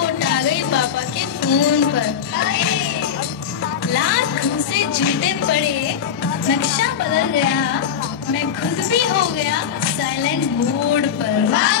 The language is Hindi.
रिपोर्ट आ गई पापा के फोन पर। लाख से झूठे पड़े, नक्शा बदल गया, मैं खुद भी हो गया साइलेंट बोर्ड पर।